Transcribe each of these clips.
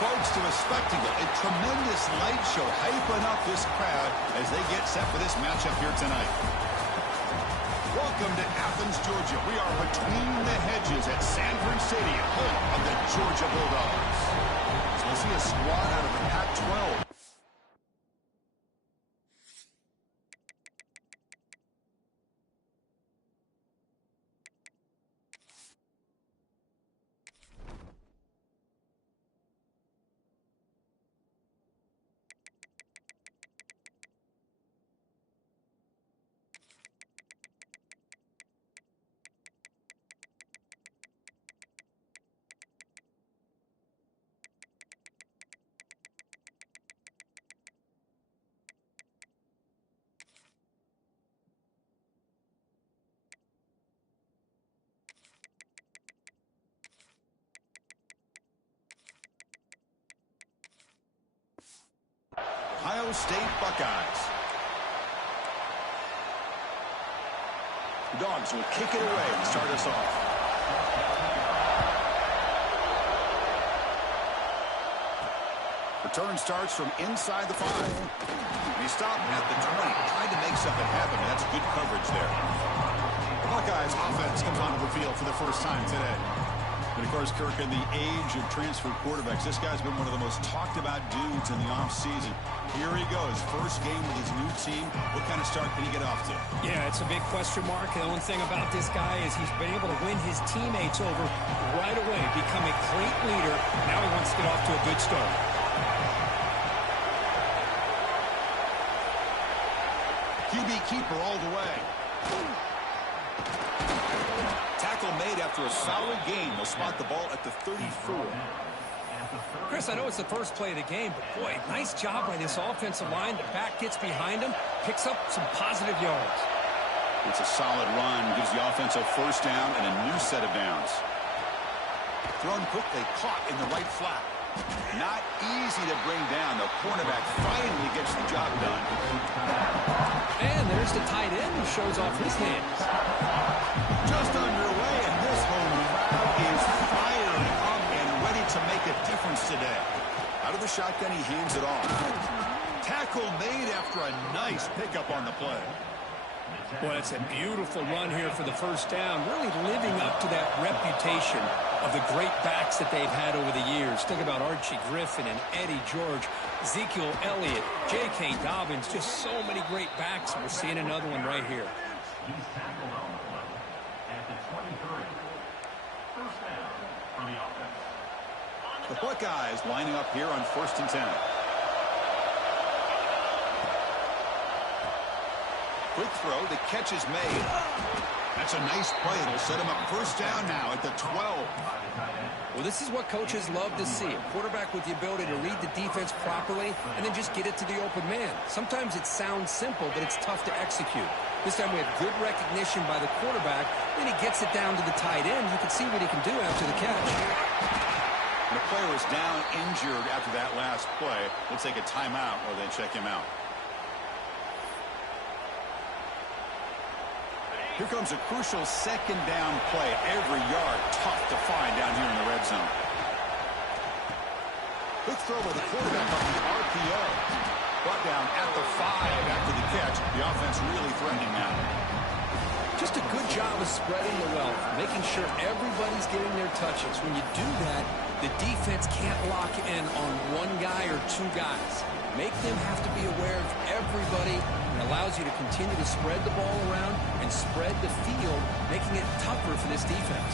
folks, to a spectacle, a tremendous light show hyping up this crowd as they get set for this matchup here tonight. Welcome to Athens, Georgia. We are between the hedges at Sanford Stadium, home of the Georgia Bulldogs. So we'll see a squad out of the Pac-12. Ohio State Buckeyes. The Dogs will kick it away to start us off. Return starts from inside the 5. He stopped at the 20, trying to make something happen. That's good coverage there. The Buckeyes offense comes onto the field for the first time today. And, of course, Kirk, in the age of transfer quarterbacks, this guy's been one of the most talked about dudes in the offseason. Here he goes, first game with his new team. What kind of start can he get off to? Yeah, it's a big question mark. The only thing about this guy is he's been able to win his teammates over right away, become a great leader. Now he wants to get off to a good start. QB keeper all the way. Tackle made after a solid game. Will spot the ball at the 34. Chris, I know it's the first play of the game, but boy, nice job by this offensive line. The back gets behind him, picks up some positive yards. It's a solid run, gives the offense a first down and a new set of downs. Thrown quickly, caught in the right flat. Not easy to bring down. The cornerback finally gets the job done. And there's the tight end who shows off his hands. Just underway, and this home crowd is fired up and ready to make a difference today. Out of the shotgun, he hands it off. Tackle made after a nice pickup on the play. Well, it's a beautiful run here for the first down, really living up to that reputation of the great backs that they've had over the years. Think about Archie Griffin and Eddie George, Ezekiel Elliott, J.K. Dobbins, just so many great backs, and we're seeing another one right here. The Buckeyes lining up here on 1st and 10. Quick throw, the catch is made. That's a nice play. It'll set him up first down now at the 12. Well, this is what coaches love to see. A quarterback with the ability to read the defense properly and then just get it to the open man. Sometimes it sounds simple, but it's tough to execute. This time we have good recognition by the quarterback. Then he gets it down to the tight end. You can see what he can do after the catch. The player is down injured after that last play. We'll take a timeout or they check him out. Here comes a crucial second down play. Every yard tough to find down here in the red zone. Quick throw by the quarterback on the RPO. Brought down at the 5 after the catch. The offense really threatening now. Just a good job of spreading the wealth, making sure everybody's getting their touches. When you do that, the defense can't lock in on one guy or two guys. Make them have to be aware of everybody. It allows you to continue to spread the ball around and spread the field, making it tougher for this defense.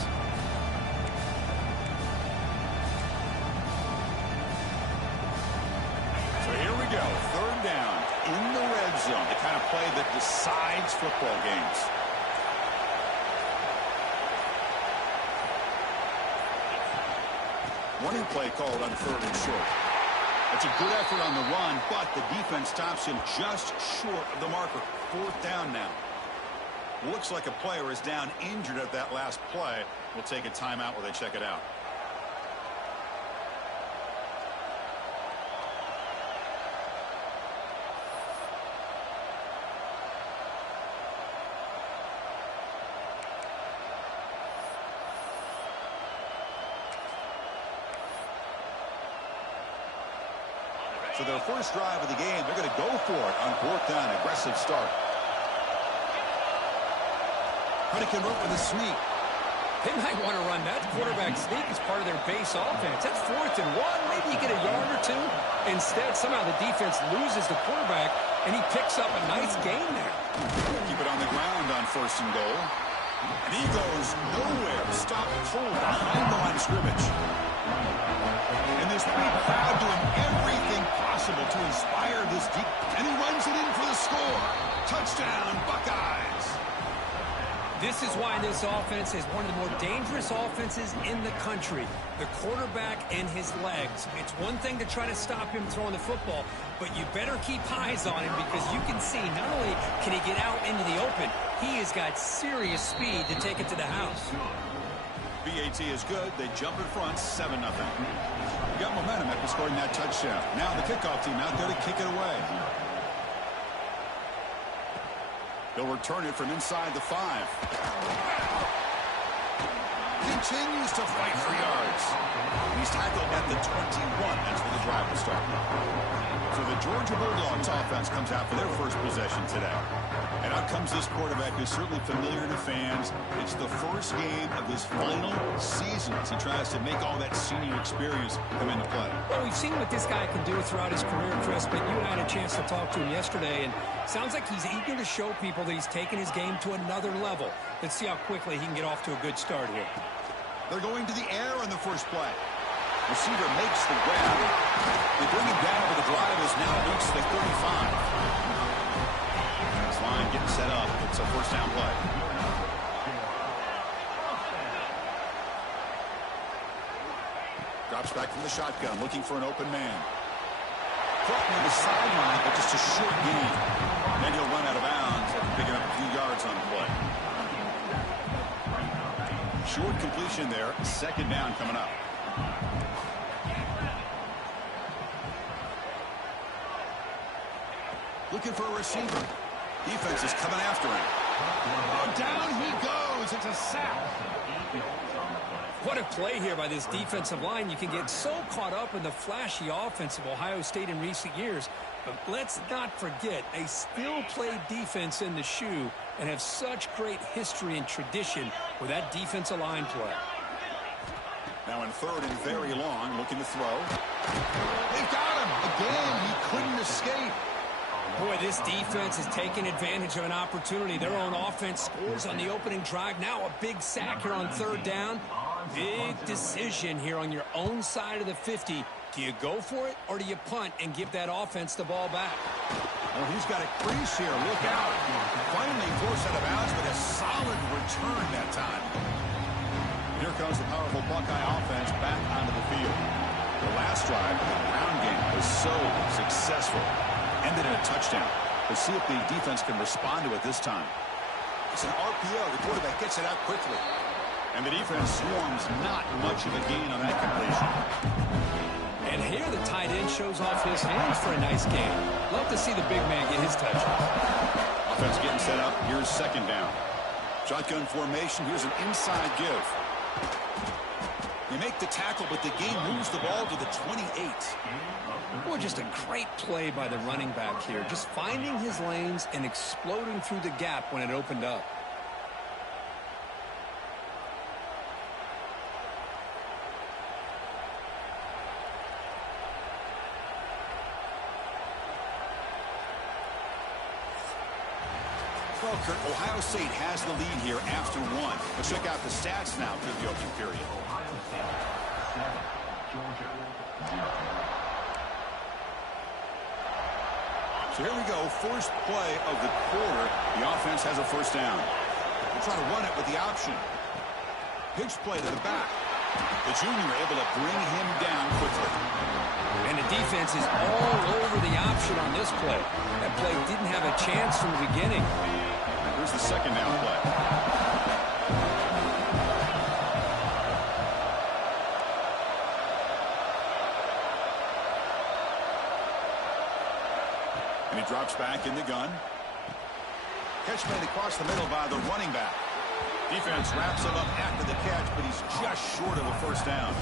So here we go, 3rd down in the red zone, the kind of play that decides football games. Running play called on 3rd and short. That's a good effort on the run, but the defense stops him just short of the marker. 4th down now. Looks like a player is down injured at that last play. We'll take a timeout while they check it out. So their first drive of the game, they're going to go for it on 4th down. Aggressive start. Hurricane rope with a sneak. They might want to run that quarterback sneak as part of their base offense. That's 4th and 1. Maybe you get a yard or two. Instead, somehow the defense loses the quarterback, and he picks up a nice gain there. Keep it on the ground on 1st and goal. And he goes nowhere. Stop full behind the line of scrimmage. And this big crowd doing everything possible to inspire this deep. And he runs it in for the score. Touchdown, Buckeyes. This is why this offense is one of the more dangerous offenses in the country. The quarterback and his legs. It's one thing to try to stop him throwing the football, but you better keep eyes on him because you can see not only can he get out into the open, he has got serious speed to take it to the house. BAT is good. They jump in front, 7-0. Got momentum after scoring that touchdown. Now the kickoff team out there to kick it away. They'll return it from inside the 5. Continues to fight for yards. He's tackled at the 21. That's where the drive will start. So the Georgia Bulldogs offense comes out for their first possession today. And out comes this quarterback who's certainly familiar to fans. It's the first game of his final season as he tries to make all that senior experience come into play. Well, we've seen what this guy can do throughout his career, Chris, but you and I had a chance to talk to him yesterday, and sounds like he's eager to show people that he's taken his game to another level. Let's see how quickly he can get off to a good start here. They're going to the air on the first play. Receiver makes the grab. They bring him down, but the drive has now reached the 35. This line getting set up. It's a first down play. Drops back from the shotgun, looking for an open man. Caught near the sideline, but just a short gain. Then he'll run out of bounds after picking up a few yards on the play. Short completion there. 2nd down coming up. Looking for a receiver. Defense is coming after him. Oh, down he goes. It's a sack. What a play here by this defensive line. You can get so caught up in the flashy offense of Ohio State in recent years. But let's not forget, they still play defense in the shoe and have such great history and tradition with that defensive line play. Now in 3rd and very long, looking to throw. They've got him. Again, he couldn't escape. Boy, this defense is taking advantage of an opportunity. Their own offense scores on the opening drive. Now a big sack here on 3rd down. Big decision here on your own side of the 50. Do you go for it or do you punt and give that offense the ball back? Well, he's got a crease here. Look out. Finally forced out of bounds, but a solid return that time. Here comes the powerful Buckeye offense back onto the field. The last drive, the ground game, was so successful. Ended in a touchdown. Let's see if the defense can respond to it this time. It's an RPO. The quarterback gets it out quickly. And the defense swarms not much of a gain on that completion. And here the tight end shows off his hands for a nice gain. Love to see the big man get his touches. Offense getting set up. Here's 2nd down. Shotgun formation. Here's an inside give. They make the tackle, but the game moves the ball to the 28. Boy, just a great play by the running back here. Just finding his lanes and exploding through the gap when it opened up. Well, Kurt, Ohio State has the lead here after 1. Let's check out the stats now through the opening period. So here we go, first play of the quarter. The offense has a first down. They'll try to run it with the option. Pitch play to the back. The junior able to bring him down quickly. And the defense is all over the option on this play. That play didn't have a chance from the beginning. Here's the 2nd down play. And he drops back in the gun. Catch made across the middle by the running back. Defense wraps him up after the catch, but he's just short of a first down.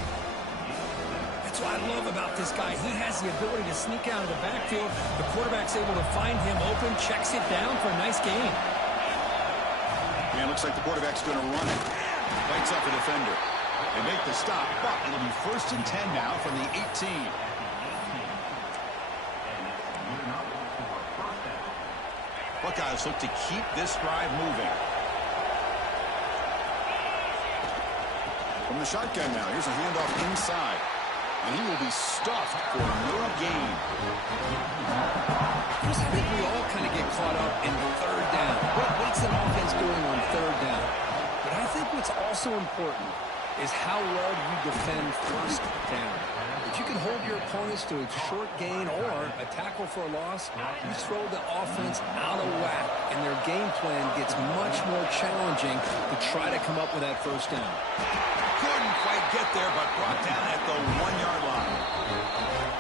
That's That's what I love about this guy. He has the ability to sneak out of the backfield. The quarterback's able to find him open, checks it down for a nice gain. Yeah, looks like the quarterback's going to run it. Fights off a defender. They make the stop, but it'll be 1st and 10 now from the 18. Buckeyes look to keep this drive moving. From the shotgun now, here's a handoff inside. And he will be stuffed for no gain. Chris, I think we all kind of get caught up in 3rd down. What's an offense doing on 3rd down? But I think what's also important is how well you defend 1st down. If you can hold your opponents to a short gain or a tackle for a loss, you throw the offense out of whack, and their game plan gets much more challenging to try to come up with that 1st down. Couldn't quite get there, but brought down at the 1-yard line.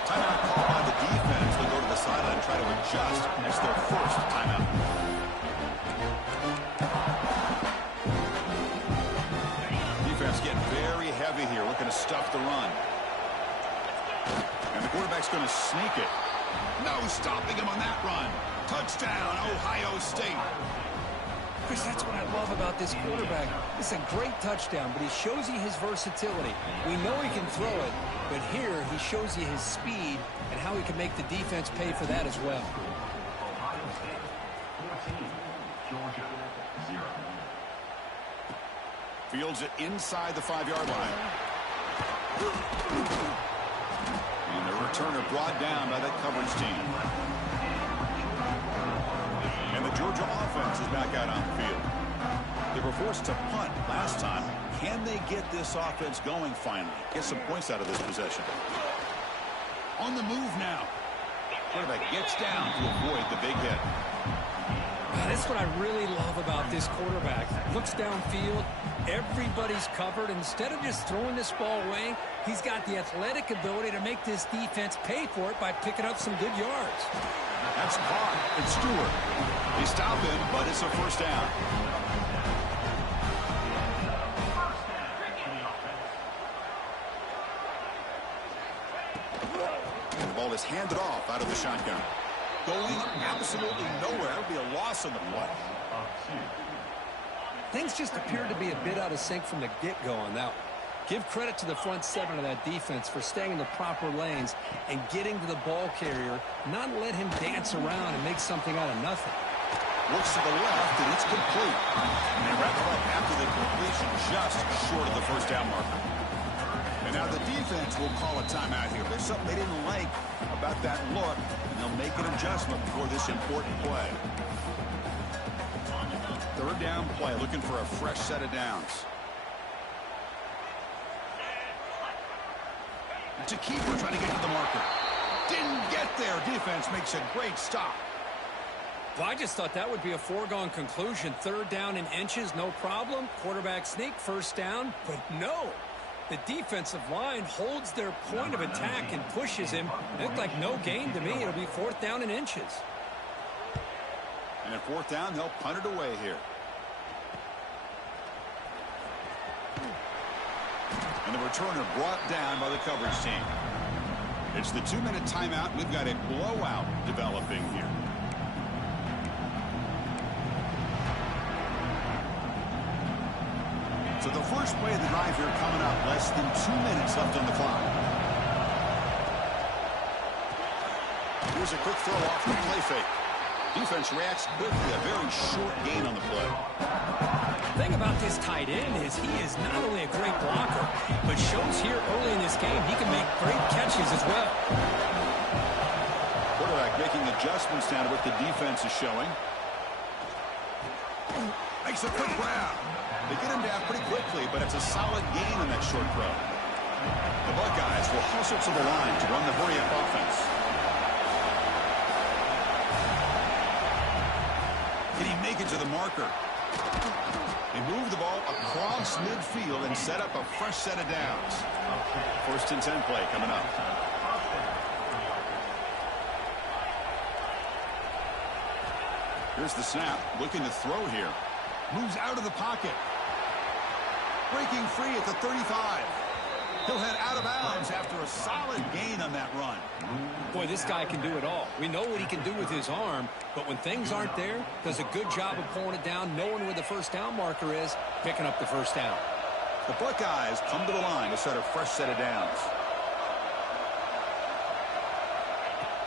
Timeout called by the defense. They go to the sideline and try to adjust. It's their 1st timeout. Defense getting very heavy here, looking to stuff the run. And the quarterback's going to sneak it. No stopping him on that run. Touchdown, Ohio State. Chris, that's what I love about this quarterback. It's a great touchdown, but he shows you his versatility. We know he can throw it, but here he shows you his speed and how he can make the defense pay for that as well. Fields it inside the 5-yard line. And the returner brought down by that coverage team. And the Georgia offense is back out on the field. They were forced to punt last time. Can they get this offense going finally? Get some points out of this possession. On the move now. Quarterback gets down to avoid the big hit. That's what I really love about this quarterback. Looks downfield. Everybody's covered. Instead of just throwing this ball away, he's got the athletic ability to make this defense pay for it by picking up some good yards. That's caught. It's Stewart. They stop him, but it's a 1st down. And the ball is handed off out of the shotgun. Going absolutely nowhere. It'll be a loss on the play. Things just appeared to be a bit out of sync from the get-go on that one. Give credit to the front 7 of that defense for staying in the proper lanes and getting to the ball carrier, not let him dance around and make something out of nothing. Looks to the left, and it's complete. And they wrap it up after the completion, just short of the 1st down marker. And now the defense will call a timeout here. There's something they didn't like about that look, and they'll make an adjustment before this important play. 3rd down play, looking for a fresh set of downs. It's a keeper trying to get to the marker. Didn't get there. Defense makes a great stop. Well, I just thought that would be a foregone conclusion. 3rd down in inches, no problem. Quarterback sneak, 1st down. But no. The defensive line holds their point of attack and pushes him. It looked like no gain to me. It'll be 4th down in inches. And at 4th down, they'll punt it away here. And the returner brought down by the coverage team. It's the 2-minute timeout. We've got a blowout developing here. So the first play of the drive here coming up. Less than 2 minutes left on the clock. Here's a quick throw off the play fake. Defense reacts quickly. A very short gain on the play. The thing about this tight end is he is not only a great blocker, but shows here early in this game he can make great catches as well. Quarterback making adjustments down to what the defense is showing. Makes a quick grab. They get him down pretty quickly, but it's a solid gain on that short throw. The Buckeyes will hustle to the line to run the hurry-up offense. Can he make it to the marker? They move the ball across midfield and set up a fresh set of downs. 1st and 10 play coming up. Here's the snap, looking to throw here. Moves out of the pocket. Breaking free at the 35. He'll head out of bounds after a solid gain on that run. Boy, this guy can do it all. We know what he can do with his arm, but when things aren't there, does a good job of pulling it down, knowing where the first down marker is, picking up the first down. The Buckeyes come to the line to start a fresh set of downs.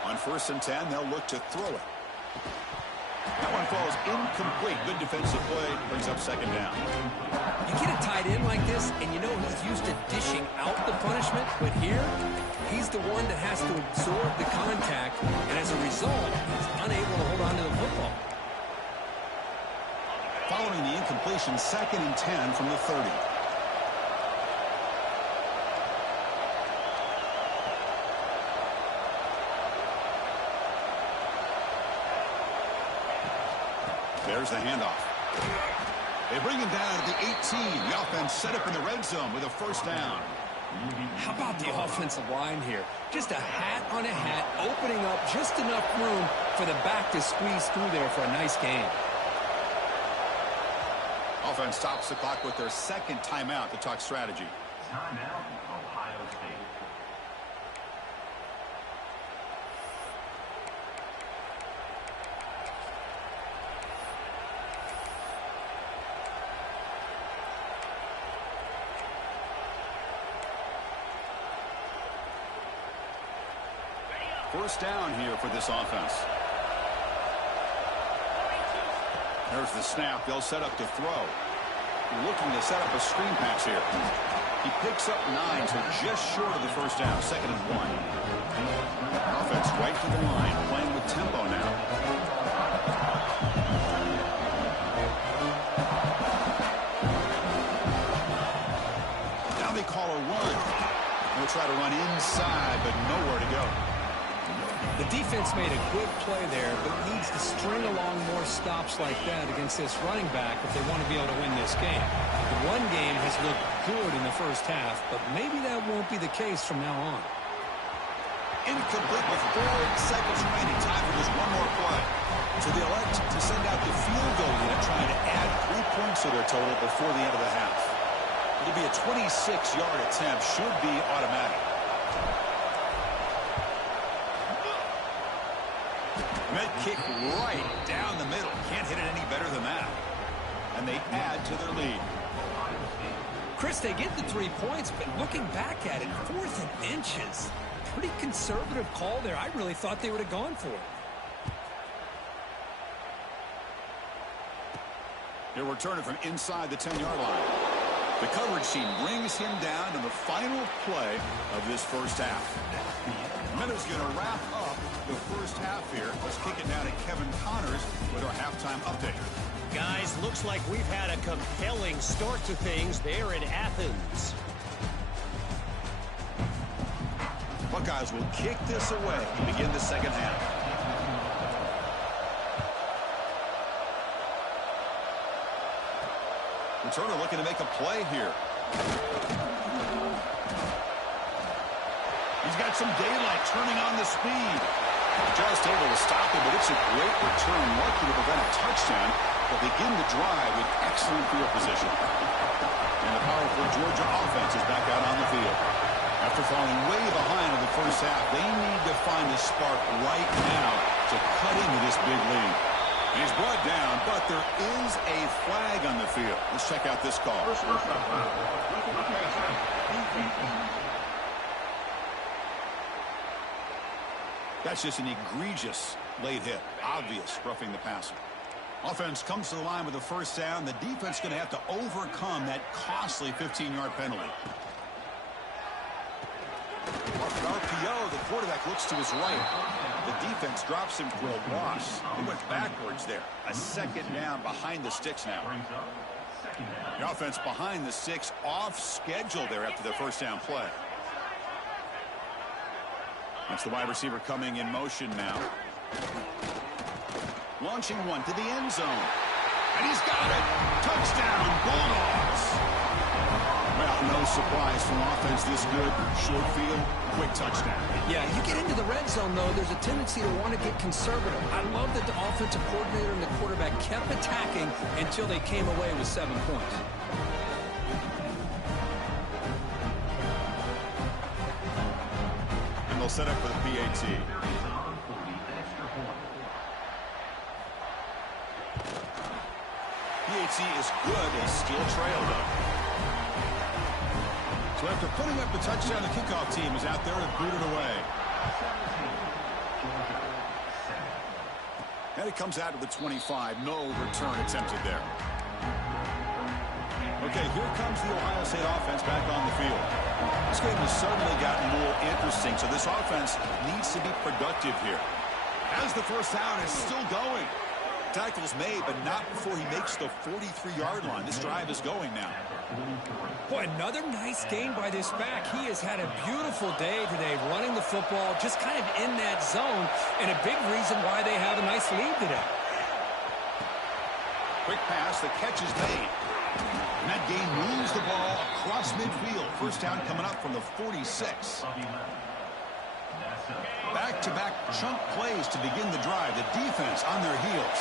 On 1st and 10, they'll look to throw it. That one falls incomplete. Good defensive play. Brings up 2nd down. You get a tight end like this, and you know he's used to dishing out the punishment, but here, he's the one that has to absorb the contact, and as a result, he's unable to hold on to the football. Following the incompletion, 2nd and 10 from the 30. There's the handoff. They bring him down at the 18. The offense set up in the red zone with a 1st down. How about the offensive line here? Just a hat on a hat, opening up just enough room for the back to squeeze through there for a nice gain. Offense stops the clock with their 2nd timeout to talk strategy. Timeout, Ohio State. First down here for this offense. There's the snap. They'll set up to throw. Looking to set up a screen pass here. He picks up 9, so just short of the 1st down. 2nd and 1. Offense right to the line, playing with tempo now. Now they call a run. They'll try to run inside, but nowhere to go. The defense made a good play there, but needs to string along more stops like that against this running back if they want to be able to win this game. The run game has looked good in the 1st half, but maybe that won't be the case from now on. Incomplete with 4 seconds remaining. Time for just one more play. So they elect to send out the field goal unit, trying to add 3 points to their total before the end of the half. It'll be a 26-yard attempt. Should be automatic. Med kick right down the middle. Can't hit it any better than that. And they add to their lead. Chris, they get the 3 points, but looking back at it, 4th and inches. Pretty conservative call there. I really thought they would have gone for it. He'll return it from inside the 10-yard line. The coverage team brings him down in the final play of this 1st half. Minnows going to wrap up the 1st half here. Let's kick it down to Kevin Connors with our halftime update. Guys, looks like we've had a compelling start to things there in Athens. Buckeyes will kick this away to begin the 2nd half. Returner looking to make a play here. He's got some daylight, turning on the speed. Just able to stop him, but it's a great return. Lucky to prevent a touchdown, but begin the drive with excellent field position. And the powerful Georgia offense is back out on the field. After falling way behind in the 1st half, they need to find a spark right now to cut into this big lead. He's brought down, but there is a flag on the field. Let's check out this call. That's just an egregious late hit. Obvious roughing the passer. Offense comes to the line with a 1st down. The defense going to have to overcome that costly 15-yard penalty. RPO, the quarterback looks to his right. The defense drops him for a loss. He went backwards there. A 2nd down behind the sticks now. The offense behind the sticks, off schedule there after the 1st down play. That's the wide receiver coming in motion now. Launching one to the end zone. And he's got it. Touchdown, Bulldogs. Well, no surprise from offense this good. Short field, quick touchdown. Yeah, you get into the red zone, though, there's a tendency to want to get conservative. I love that the offensive coordinator and the quarterback kept attacking until they came away with 7 points. it'll set up for the PAT. PAT is good. They still trail, though. So after putting up the touchdown, the kickoff team is out there to boot it away. And it comes out to the 25. No return attempted there. Okay, here comes the Ohio State offense back on the field. This game has certainly gotten more interesting, so this offense needs to be productive here. As the first down is still going. Tackles made, but not before he makes the 43-yard line. This drive is going now. Boy, another nice gain by this back. He has had a beautiful day today running the football, just kind of in that zone, and a big reason why they have a nice lead today. Quick pass, the catch is made. And that gain moves the ball across midfield. First down coming up from the 46. Back-to-back chunk plays to begin the drive. The defense on their heels.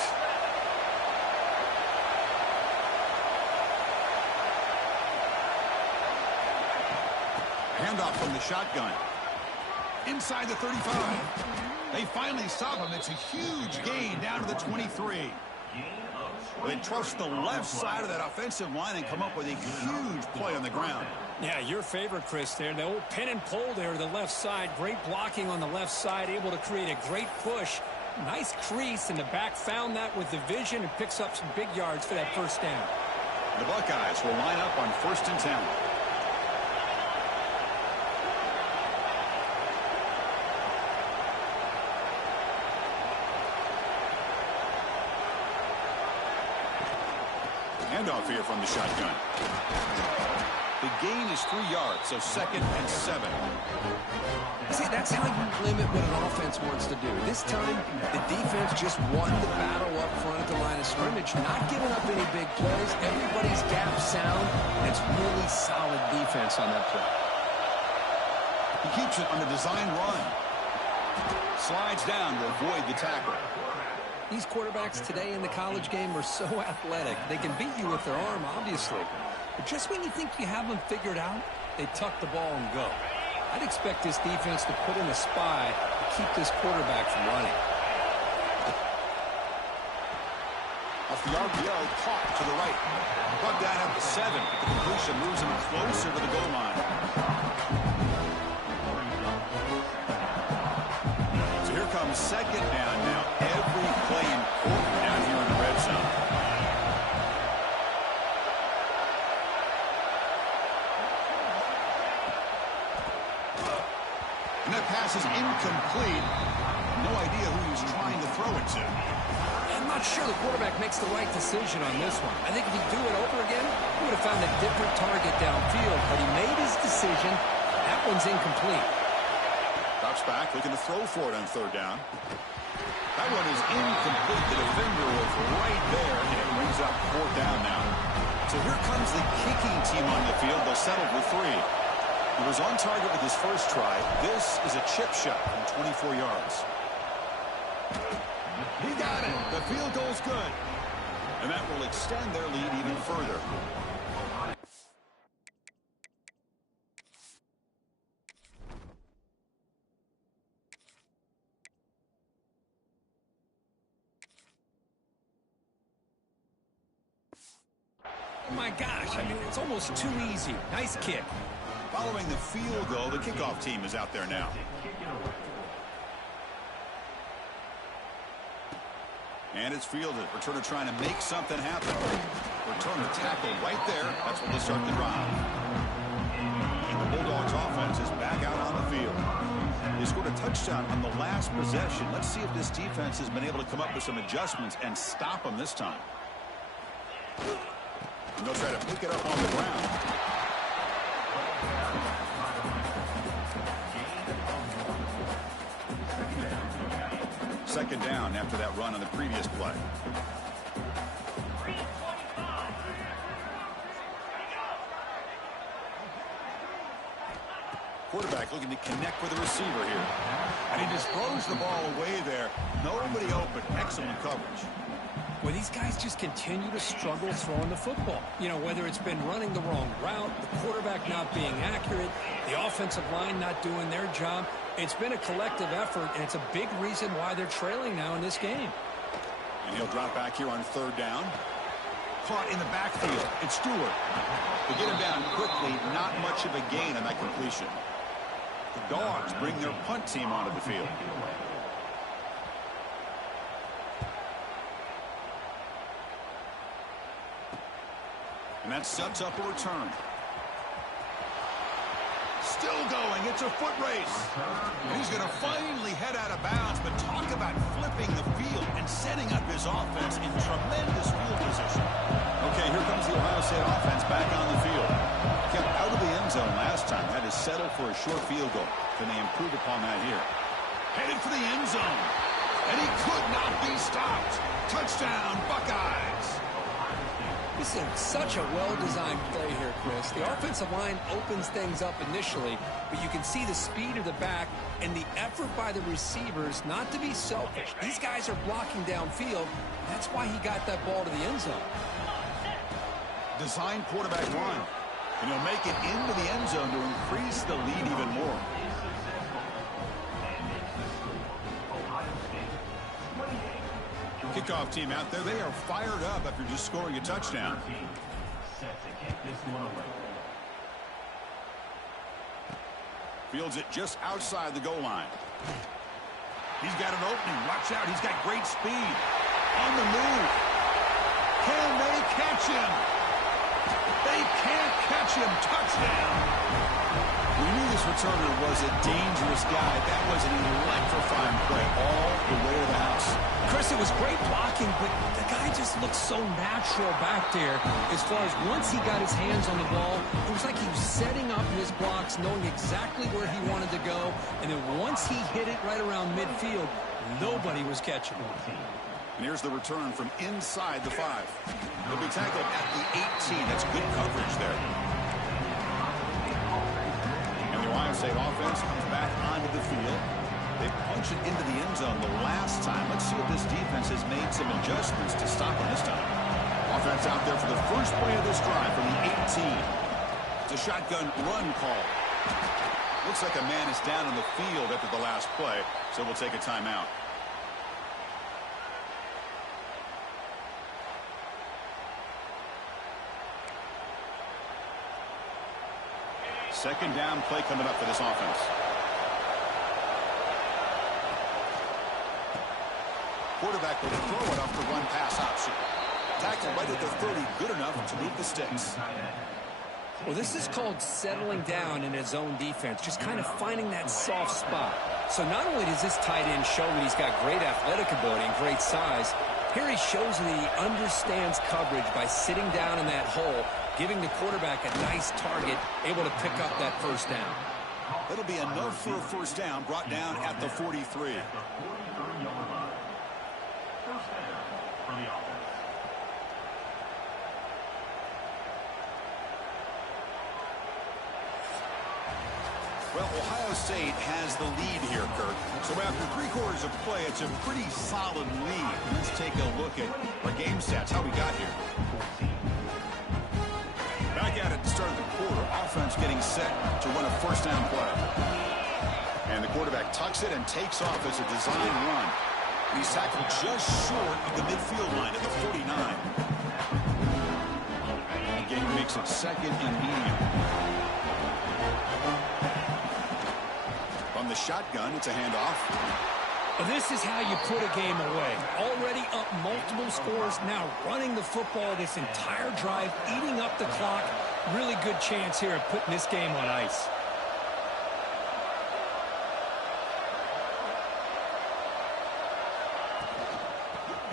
Handoff from the shotgun. Inside the 35. They finally stop him. It's a huge gain down to the 23. They trust the left side of that offensive line and come up with a huge play on the ground. Yeah, your favorite, Chris, there. The old pin and pull there to the left side. Great blocking on the left side, able to create a great push. Nice crease, and the back found that with the vision and picks up some big yards for that first down. The Buckeyes will line up on 1st and 10. Handoff here from the shotgun. The gain is 3 yards, so 2nd and 7. See, that's how you limit what an offense wants to do. This time, the defense just won the battle up front at the line of scrimmage, not giving up any big plays. Everybody's gap sound, and it's really solid defense on that play. He keeps it on the design run. Slides down to avoid the tackle. These quarterbacks today in the college game are so athletic. They can beat you with their arm, obviously. But just when you think you have them figured out, they tuck the ball and go. I'd expect this defense to put in a spy to keep this quarterback from running. Off the RPO, caught to the right. Brought down at the 7. The completion moves him closer to the goal line. So here comes 2nd down now. Every play important down here in the red zone. And that pass is incomplete. No idea who he was trying to throw it to. I'm not sure the quarterback makes the right decision on this one. I think if he'd do it over again, he would have found a different target downfield. But he made his decision. That one's incomplete. Drops back, looking to throw for it on 3rd down. That one is incomplete. The defender was right there, and it brings up 4th down now. So here comes the kicking team on the field. They'll settle for 3. He was on target with his first try. This is a chip shot from 24 yards. He got it. The field goal's good. And that will extend their lead even further. Oh, my gosh. I mean, it's almost too easy. Nice kick. Following the field goal, the kickoff team is out there now. And it's fielded. Returner trying to make something happen. Returner tackled right there. That's what will start the drive. The Bulldogs offense is back out on the field. They scored a touchdown on the last possession. Let's see if this defense has been able to come up with some adjustments and stop them this time. And they'll try to pick it up on the ground. Second down after that run on the previous play. Quarterback looking to connect with the receiver here. And he just throws the ball away there. Nobody open. Excellent coverage. Well, these guys just continue to struggle throwing the football. You know, whether it's been running the wrong route, the quarterback not being accurate, the offensive line not doing their job. It's been a collective effort, and it's a big reason why they're trailing now in this game. And he'll drop back here on third down. Caught in the backfield. It's Stewart. They get him down quickly. Not much of a gain on that completion. The Dogs bring their punt team onto the field. And that sets up a return. Still going. It's a foot race. And he's going to finally head out of bounds, but talk about flipping the field and setting up his offense in tremendous field position. Okay, here comes the Ohio State offense back on the field. Kept out of the end zone last time. Had to settle for a short field goal. Can they improve upon that here? Headed for the end zone. And he could not be stopped. Touchdown, Buckeyes. This is such a well-designed play here, Chris. The offensive line opens things up initially, but you can see the speed of the back and the effort by the receivers not to be selfish. These guys are blocking downfield. That's why he got that ball to the end zone. Design quarterback run. And he'll make it into the end zone to increase the lead even more. Kickoff team out there, they are fired up after just scoring a touchdown. Fields it just outside the goal line. He's got an opening. Watch out. He's got great speed. On the move. Can they catch him? They can't catch him. Touchdown. We knew this returner was a dangerous guy. That was an electrifying play all the way to the house. Chris, it was great blocking, but the guy just looked so natural back there. As far as once he got his hands on the ball, it was like he was setting up his blocks, knowing exactly where he wanted to go. And then once he hit it right around midfield, nobody was catching him. And here's the return from inside the 5. He'll be tackled at the 18. That's good coverage there. And the Ohio State offense comes back onto the field. They punched it into the end zone the last time. Let's see if this defense has made some adjustments to stop him this time. Offense out there for the first play of this drive from the 18. It's a shotgun run call. Looks like a man is down on the field after the last play, so we'll take a timeout. Second down play coming up for this offense. Quarterback will throw it off the run pass option. Tackle right at the 30, good enough to move the sticks. Well, this is called settling down in his own defense, just kind of finding that soft spot. So not only does this tight end show that he's got great athletic ability and great size, here he shows that he understands coverage by sitting down in that hole, giving the quarterback a nice target, able to pick up that first down. That'll be enough for a first down, brought down at the 43. Well, Ohio State has the lead here, Kirk. So after 3 quarters of play, it's a pretty solid lead. Let's take a look at our game stats, how we got here. Back at it to start the quarter. Offense getting set to run a first down play. And the quarterback tucks it and takes off as a design run. He's tackled just short of the midfield line at the 49. The game makes it second and medium. From the shotgun, it's a handoff. This is how you put a game away. Already up multiple scores, now running the football this entire drive, eating up the clock. Really good chance here of putting this game on ice.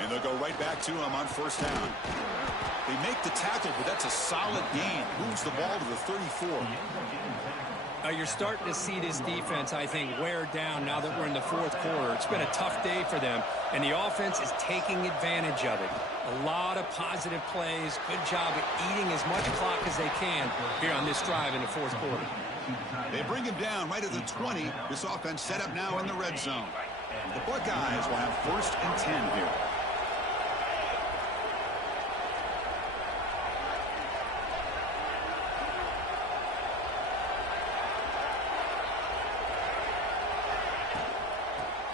And they'll go right back to him on first down. They make the tackle, but that's a solid gain. Moves the ball to the 34. You're starting to see this defense, I think, wear down now that we're in the fourth quarter. It's been a tough day for them, and the offense is taking advantage of it. A lot of positive plays. Good job at eating as much clock as they can here on this drive in the fourth quarter. They bring him down right at the 20. This offense set up now in the red zone. The Buckeyes will have first and 10 here.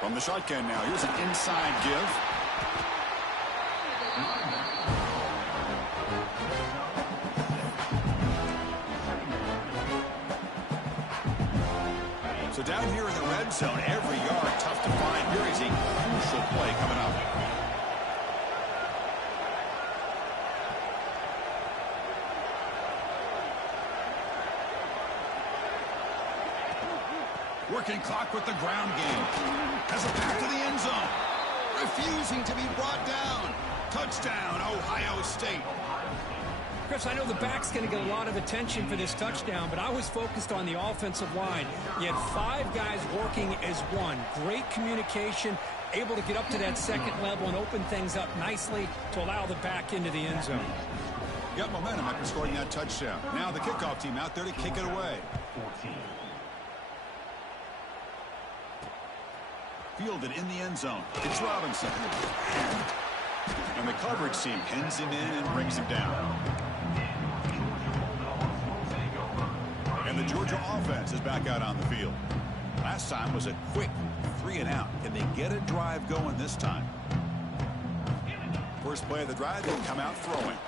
From the shotgun now, here's an inside give. So down here in the red zone, every yard tough to find. Here is a crucial play coming up. Working clock with the ground game. Has it back to the end zone. Refusing to be brought down. Touchdown, Ohio State. Chris, I know the back's going to get a lot of attention for this touchdown, but I was focused on the offensive line. You had 5 guys working as one. Great communication, able to get up to that second level and open things up nicely to allow the back into the end zone. Got momentum after scoring that touchdown. Now the kickoff team out there to kick it away. Fielded in the end zone. It's Robinson. And the coverage team pins him in and brings him down. And the Georgia offense is back out on the field. Last time was a quick 3 and out. Can they get a drive going this time? First play of the drive, he'll come out throwing.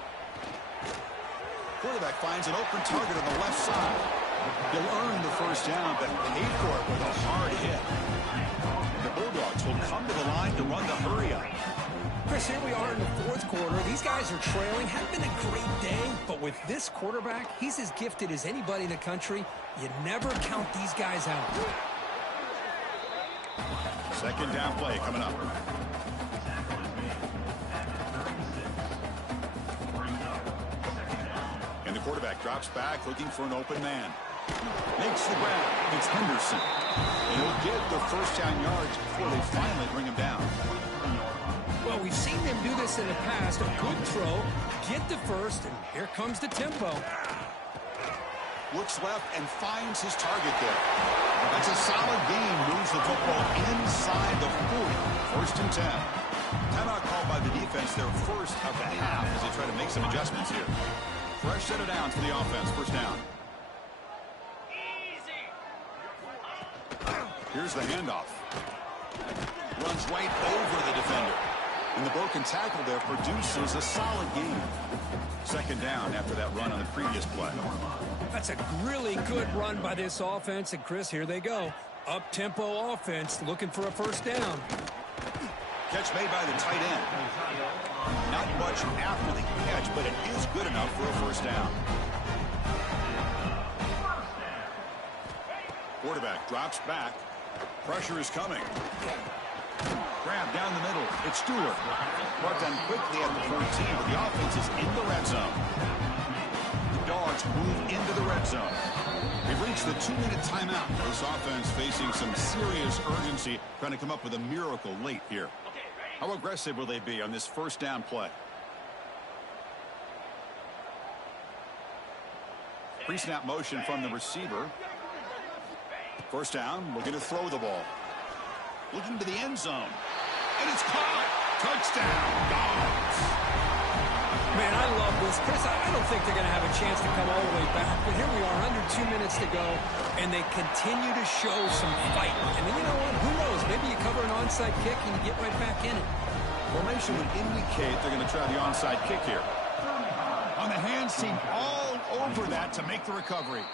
Quarterback finds an open target on the left side. He'll earn the first down, but paid for it with a hard hit. The Bulldogs will come to the line to run the hurry up. Chris, here we are in the 4th quarter. These guys are trailing. Hadn't been a great day, but with this quarterback, he's as gifted as anybody in the country. You never count these guys out. Second down play coming up. And the quarterback drops back looking for an open man. Makes the grab. It's Henderson. And he'll get the first down yards before they finally bring him down. Well, we've seen them do this in the past. A good throw, get the first, and here comes the tempo. Looks left and finds his target there. That's a solid gain. Moves the football inside the 40. First and 10. Timeout called by the defense, their first of the half as they try to make some adjustments here. Fresh set of downs for the offense. First down. Here's the handoff. Runs right over the defender. And the broken tackle there produces a solid gain. Second down after that run on the previous play. That's a really good run by this offense. And, Chris, here they go. Up-tempo offense looking for a first down. Catch made by the tight end. Not much after the catch, but it is good enough for a first down. Quarterback drops back. Pressure is coming. Grab down the middle. It's Stewart. Brought down quickly at the 14, but the offense is in the red zone. The Dogs move into the red zone. They've reached the 2-minute timeout. This offense facing some serious urgency, trying to come up with a miracle late here. How aggressive will they be on this first down play? Pre-snap motion from the receiver. First down, looking to throw the ball. Looking to the end zone. And it's caught. Touchdown, Dogs. Man, I love this. Chris, I don't think they're going to have a chance to come all the way back. But here we are, under 2 minutes to go, and they continue to show some fight. And then, you know what? Who knows? Maybe you cover an onside kick and you get right back in it. Formation would indicate they're going to try the onside kick here. On the hands team, all over that to make the recovery.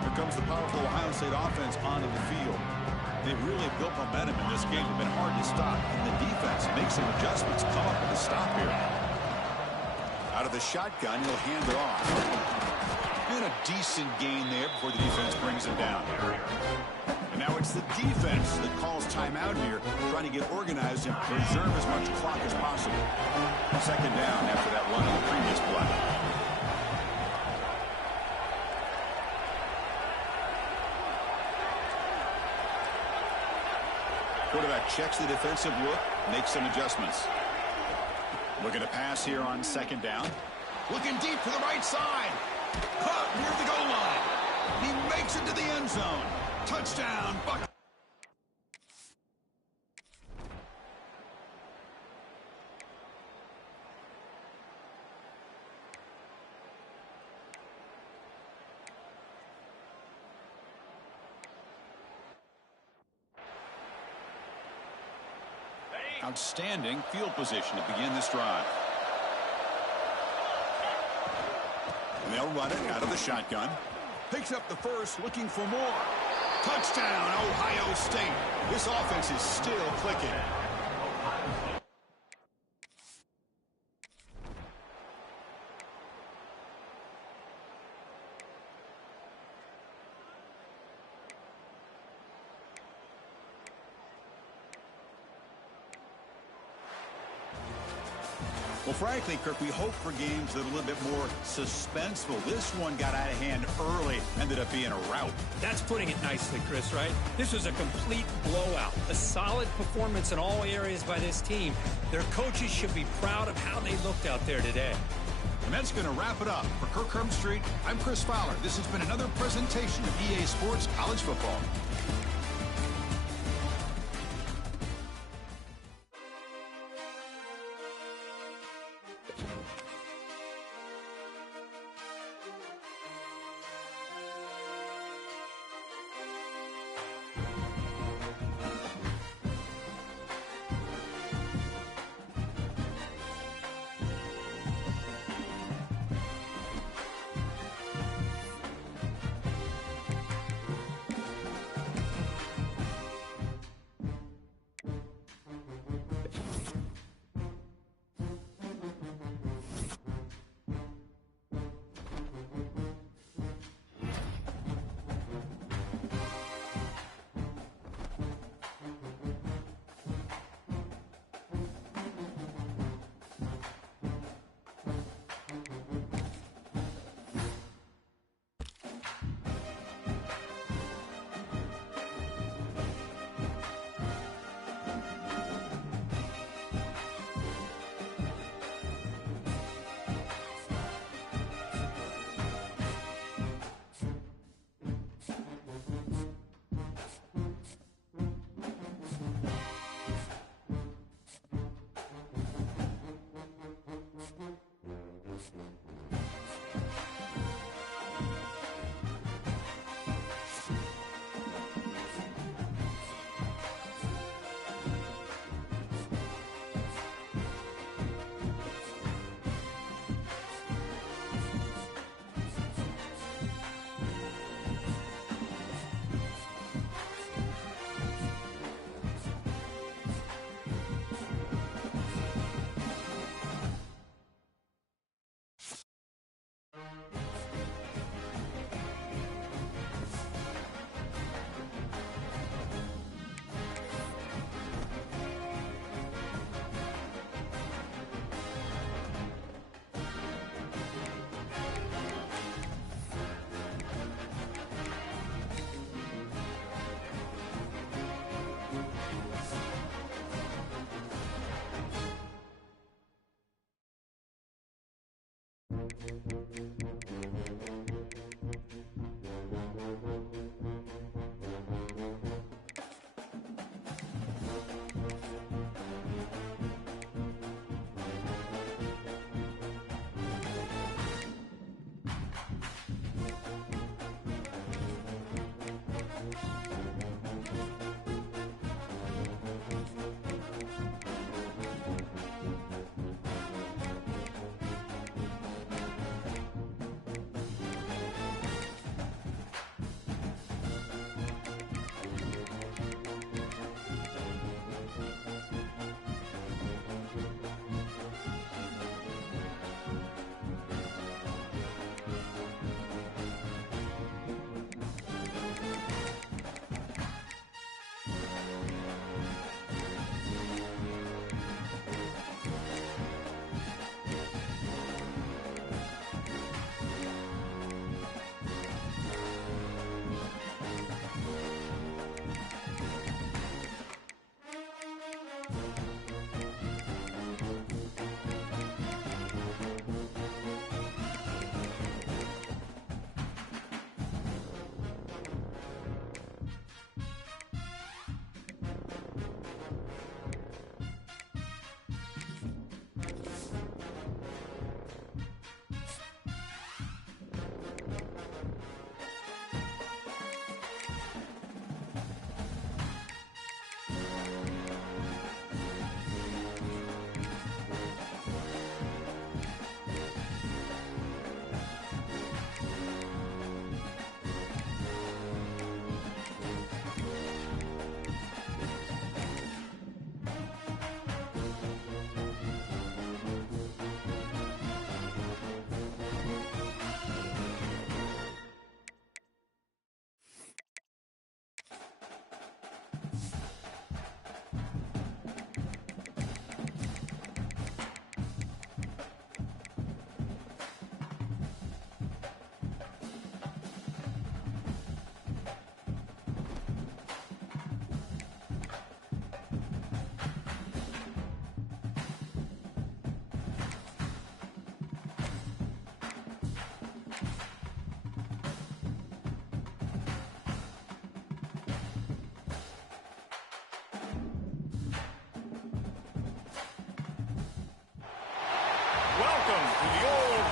Here comes the powerful Ohio State offense onto the field. They've really built momentum in this game. It's been hard to stop. The defense makes some adjustments, come up with a stop here. Out of the shotgun, he'll hand it off. And a decent gain there before the defense brings him down. And now it's the defense that calls timeout here, trying to get organized and preserve as much clock as possible. Second down after that run on the previous play. Quarterback checks the defensive look, makes some adjustments. Looking to pass here on second down. Looking deep to the right side. Caught near the goal line. He makes it to the end zone. Touchdown, Buck. Outstanding field position to begin this drive. And they'll run it out of the shotgun. Picks up the first, looking for more. Touchdown, Ohio State. This offense is still clicking. Well, frankly, Kirk, we hope for games that are a little bit more suspenseful. This one got out of hand early, ended up being a rout. That's putting it nicely, Chris, right? This was a complete blowout. A solid performance in all areas by this team. Their coaches should be proud of how they looked out there today. And that's going to wrap it up. For Kirk Hermstreet, I'm Chris Fowler. This has been another presentation of EA Sports College Football.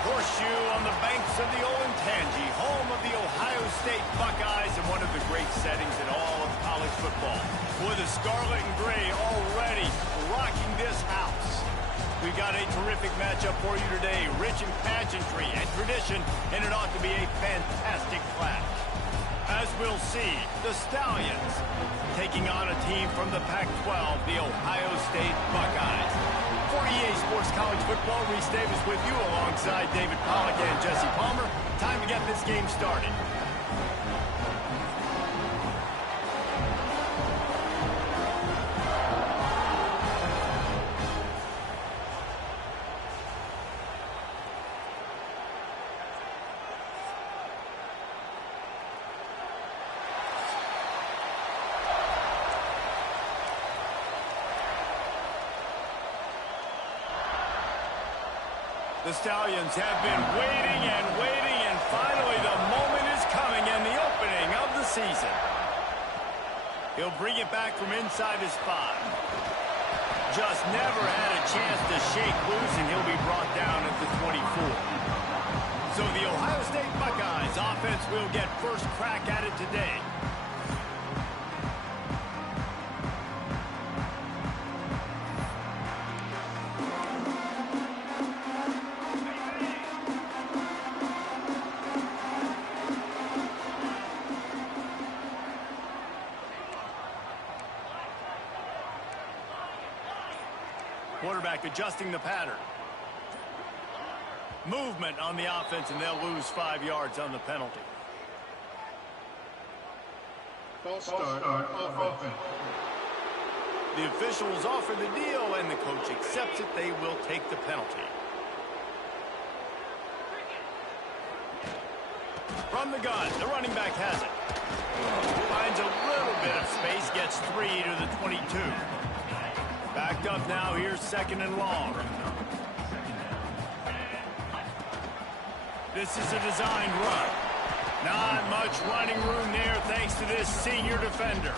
Horseshoe on the banks of the Olentangy, home of the Ohio State Buckeyes and one of the great settings in all of college football. With the scarlet and gray already rocking this house. We've got a terrific matchup for you today, rich in pageantry and tradition, and it ought to be a fantastic clash. As we'll see, the Stallions taking on a team from the Pac-12, the Ohio State Buckeyes. For EA Sports College Football, Reese Davis with you alongside David Pollack and Jesse Palmer. Time to get this game started. The Stallions have been waiting, and finally the moment is coming and the opening of the season. He'll bring it back from inside his 5. Just never had a chance to shake loose, and he'll be brought down at the 24. So the Ohio State Buckeyes offense will get first crack at it today. Quarterback adjusting the pattern. Movement on the offense, and they'll lose 5 yards on the penalty. False start on offense. The officials offer the deal, and the coach accepts it. They will take the penalty. From the gun, the running back has it. Finds a little bit of space, gets 3 to the 22. Backed up now, here's 2nd and long. This is a designed run. Not much running room there thanks to this senior defender.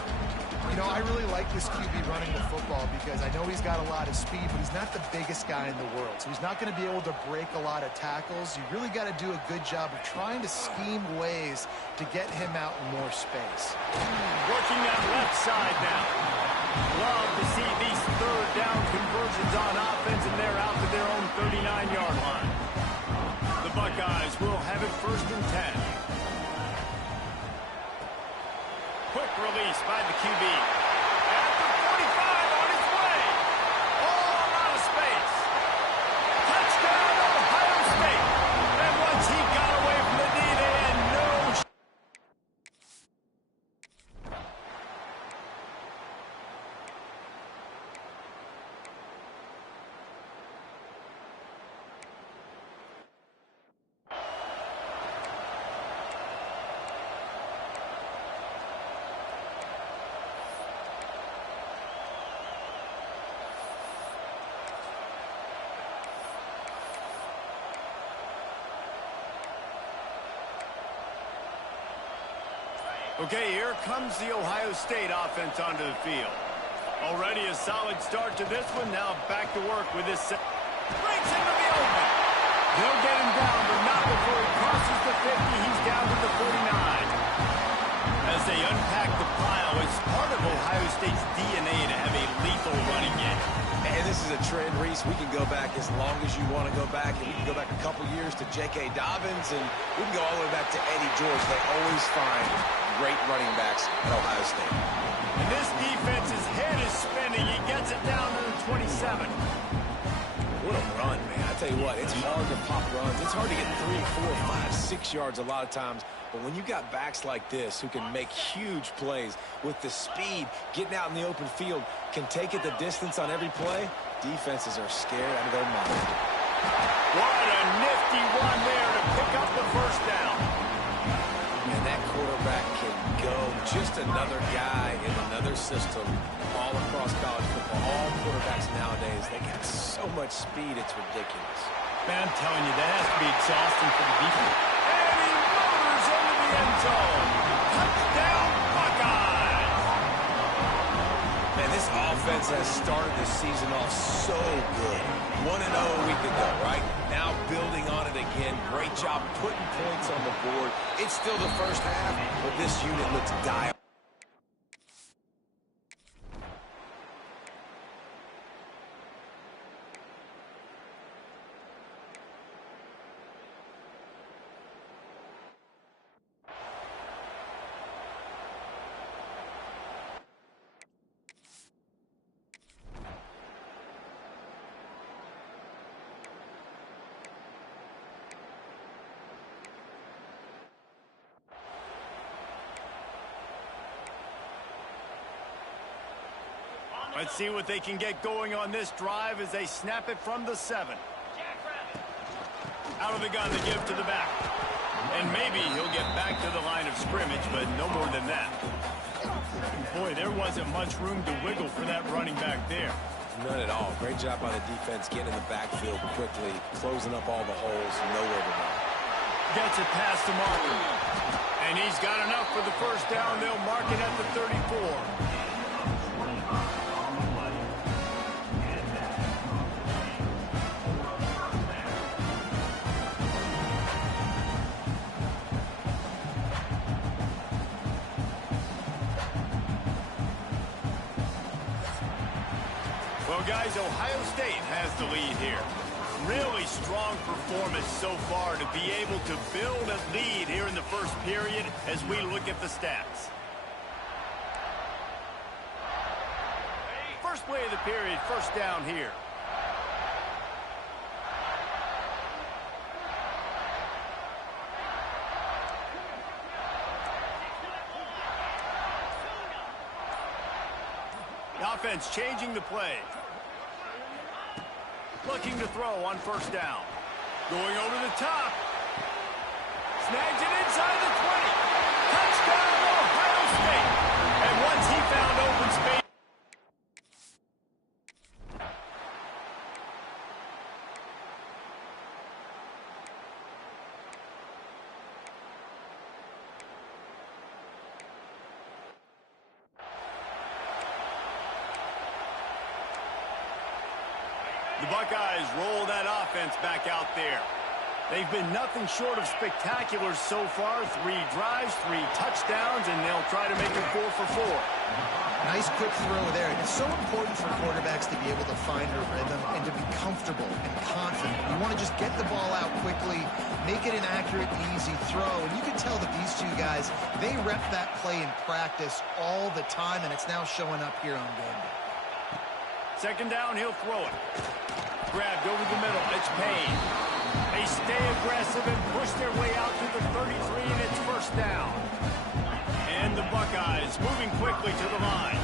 You know, I really like this QB running the football because I know he's got a lot of speed, but he's not the biggest guy in the world. So he's not going to be able to break a lot of tackles. You really got to do a good job of trying to scheme ways to get him out in more space. Working that left side now. Love to see these 3rd down conversions on offense, and they're out to their own 39-yard line. The Buckeyes will have it 1st and 10. Quick release by the QB. At the 45 on his way. All out of space. Touchdown, Ohio State. And once he got away from the D, they had no Okay, here comes the Ohio State offense onto the field. Already a solid start to this one. Now back to work with this set. Breaks into the open. They'll get him down, but not before he crosses the 50. He's down to the 49. As they unpack the pile, it's part of Ohio State's DNA to have a lethal running game. And this is a trend, Reese. We can go back as long as you want to go back. And we can go back a couple years to J.K. Dobbins, and we can go all the way back to Eddie George. They always find great running backs at Ohio State. And this defense's head is spinning. He gets it down to the 27. What a run, man. I tell you what, it's hard to pop runs. It's hard to get 3, 4, 5, 6 yards a lot of times. But when you got backs like this who can make huge plays with the speed, getting out in the open field, can take it the distance on every play, defenses are scared out of their mind. What a nifty run there to pick up the 1st down. And that quarterback can go. Just another guy in another system all across college football. All quarterbacks nowadays, they got so much speed, it's ridiculous. Man, I'm telling you, that has to be exhausting for the defense. And he motors into the end zone. Touchdown, Buckeyes! Man, this This offense has started the season off so good. 1-0 a week ago, right? Now building on it again. Great job putting points on the board. It's still the first half, but this unit looks dialed. Let's see what they can get going on this drive as they snap it from the 7. Out of the gun to give to the back. And maybe he'll get back to the line of scrimmage, but no more than that. Boy, there wasn't much room to wiggle for that running back there. None at all. Great job by the defense getting in the backfield quickly, closing up all the holes, nowhere to go. Gets it past the marker. And he's got enough for the first down. They'll mark it at the 34. Well, guys, Ohio State has the lead here. Really strong performance so far to be able to build a lead here in the first period as we look at the stats. First play of the period, first down here. The offense changing the play. Looking to throw on first down. Going over the top. Snags it inside the 20. Touchdown, Ohio State. And once he found open space. The Buckeyes roll that offense back out there. They've been nothing short of spectacular so far. 3 drives, 3 touchdowns, and they'll try to make it 4 for 4. Nice quick throw there. And it's so important for quarterbacks to be able to find a rhythm and to be comfortable and confident. You want to just get the ball out quickly, make it an accurate, easy throw. And you can tell that these two guys, they rep that play in practice all the time, and it's now showing up here on game day. Second down, he'll throw it. Grabbed over the middle. It's Payne. They stay aggressive and push their way out to the 33, and it's first down. And the Buckeyes moving quickly to the line.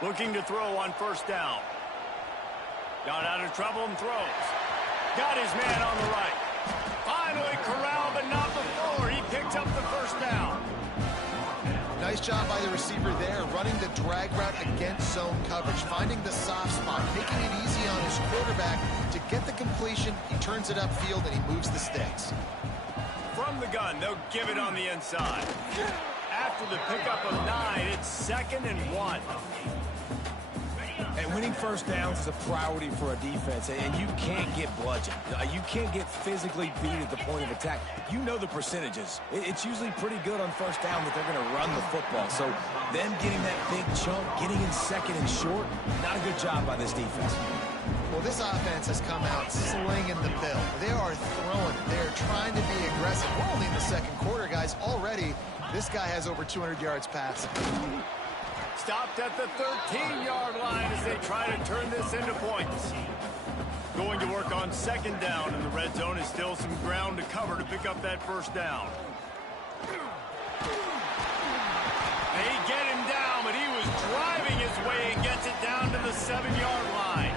Looking to throw on first down. Got out of trouble and throws. Got his man on the right. Finally corralled, but not before. He picks up the first down. Nice job by the receiver there, running the drag route against zone coverage, finding the soft spot, making it easy on his quarterback to get the completion. He turns it upfield, and he moves the sticks. From the gun, they'll give it on the inside. After the pickup of 9, it's 2nd and 1. And winning first downs is a priority for a defense, and you can't get bludgeoned. You can't get physically beat at the point of attack. You know the percentages. It's usually pretty good on first down that they're going to run the football. So them getting that big chunk, getting in 2nd and short, not a good job by this defense. Well, this offense has come out slinging the bill. They are throwing. They're trying to be aggressive. We're only in the 2nd quarter, guys. Already, this guy has over 200 yards passing. Stopped at the 13-yard line as they try to turn this into points. Going to work on 2nd down, and the red zone is still some ground to cover to pick up that first down. They get him down, but he was driving his way and gets it down to the 7-yard line.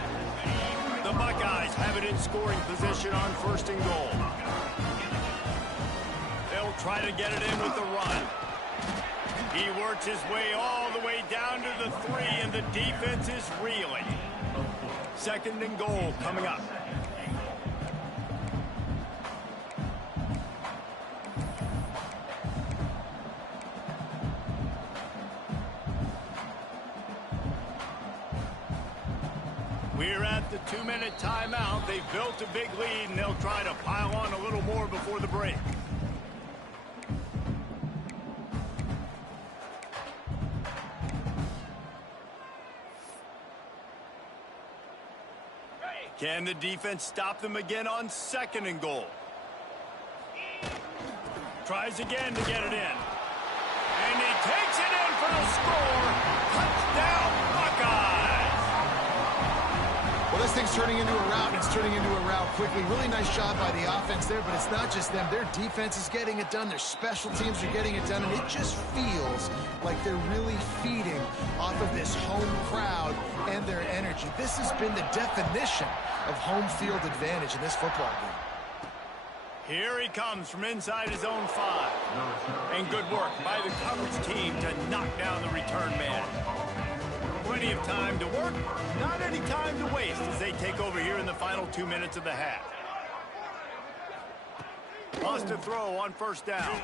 The Buckeyes have it in scoring position on 1st and goal. They'll try to get it in with the run. He works his way all the way down to the 3, and the defense is reeling. 2nd and goal coming up. We're at the 2-minute timeout. They've built a big lead, and they'll try to pile on a little more before the break. Can the defense stop them again on 2nd and goal? Tries again to get it in. And he takes it in for the score. Touchdown, Buckeyes! Well, this thing's turning into a rout, and it's turning into a rout quickly. Really nice job by the offense there, but it's not just them. Their defense is getting it done. Their special teams are getting it done, and it just feels like they're really feeding off of this home crowd and their energy. This has been the definition of home field advantage in this football game. Here he comes from inside his own 5. And good work by the coverage team to knock down the return man. Plenty of time to work, not any time to waste as they take over here in the final 2 minutes of the half. Lost a throw on 1st down.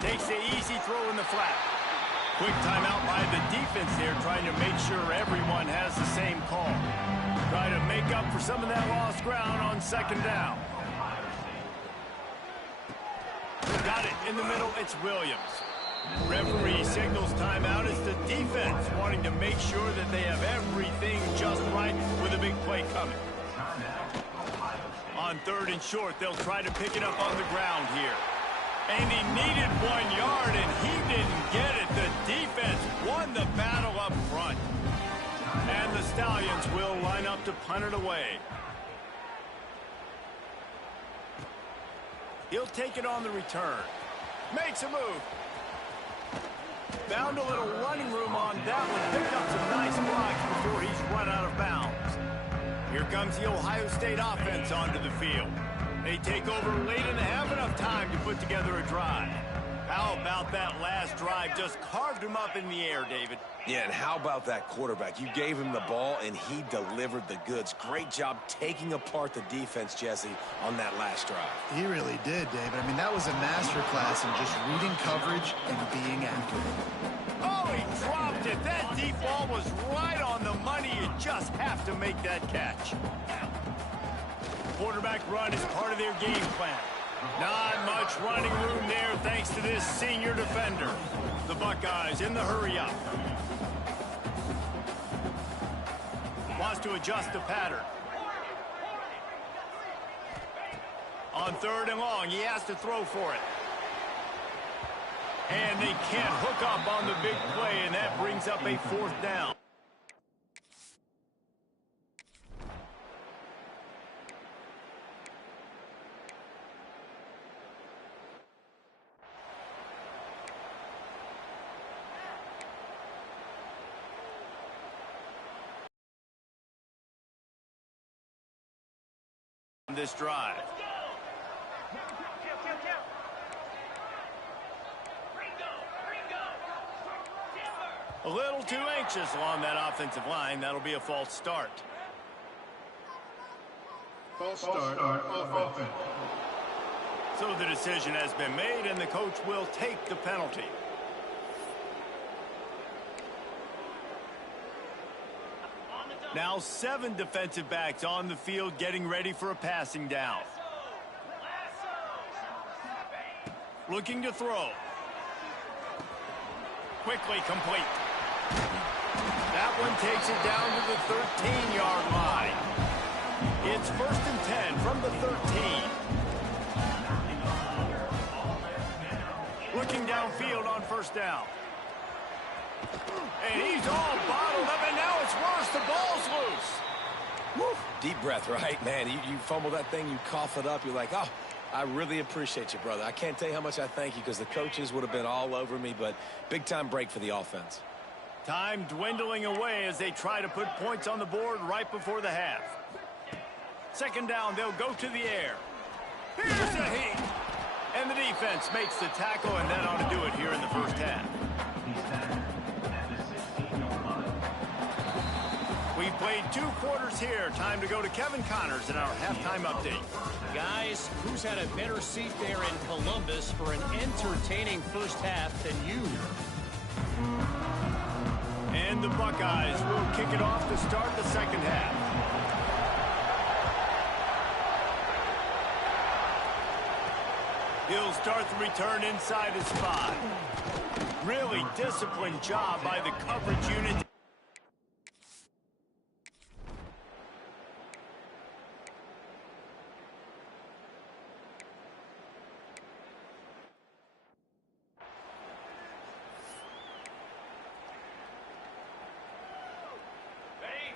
Takes the easy throw in the flat. Quick timeout by the defense here, trying to make sure everyone has the same call. Try to make up for some of that lost ground on 2nd down. Got it in the middle, it's Williams. Referee signals timeout as the defense wanting to make sure that they have everything just right with a big play coming. On 3rd and short, they'll try to pick it up on the ground here. And he needed 1 yard, and he didn't get it. The defense won the battle up front. And the Stallions will line up to punt it away. He'll take it on the return. Makes a move. Found a little running room on that one. Picked up some nice blocks before he's run out of bounds. Here comes the Ohio State offense onto the field. They take over late and have enough time to put together a drive. How about that last drive? Just carved him up in the air, David. Yeah, and how about that quarterback? You gave him the ball, and he delivered the goods. Great job taking apart the defense, Jesse, on that last drive. He really did, David. I mean, that was a masterclass in just reading coverage and being accurate. Oh, he dropped it. That deep ball was right on the money. You just have to make that catch. Quarterback run is part of their game plan. Not much running room there thanks to this senior defender. The Buckeyes in the hurry-up. Wants to adjust the pattern. On 3rd and long, he has to throw for it. And they can't hook up on the big play, and that brings up a 4th down. This drive. A little too anxious along that offensive line. That'll be a false start. False start on offense. So the decision has been made, and the coach will take the penalty. Now 7 defensive backs on the field getting ready for a passing down. Looking to throw. Quickly complete. That one takes it down to the 13-yard line. It's 1st and 10 from the 13. Looking downfield on 1st down. And he's all bottled up, and now it's worse. The ball's loose. Woo. Deep breath, right, man? You fumble that thing, you cough it up. You're like, oh, I really appreciate you, brother. I can't tell you how much I thank you because the coaches would have been all over me, but big-time break for the offense. Time dwindling away as they try to put points on the board right before the half. 2nd down, they'll go to the air. Here's the heat. And the defense makes the tackle, and that ought to do it here in the 1st half. We've played 2 quarters here. Time to go to Kevin Connors in our halftime update. Guys, who's had a better seat there in Columbus for an entertaining 1st half than you? And the Buckeyes will kick it off to start the 2nd half. He'll start the return inside his 5. Really disciplined job by the coverage unit.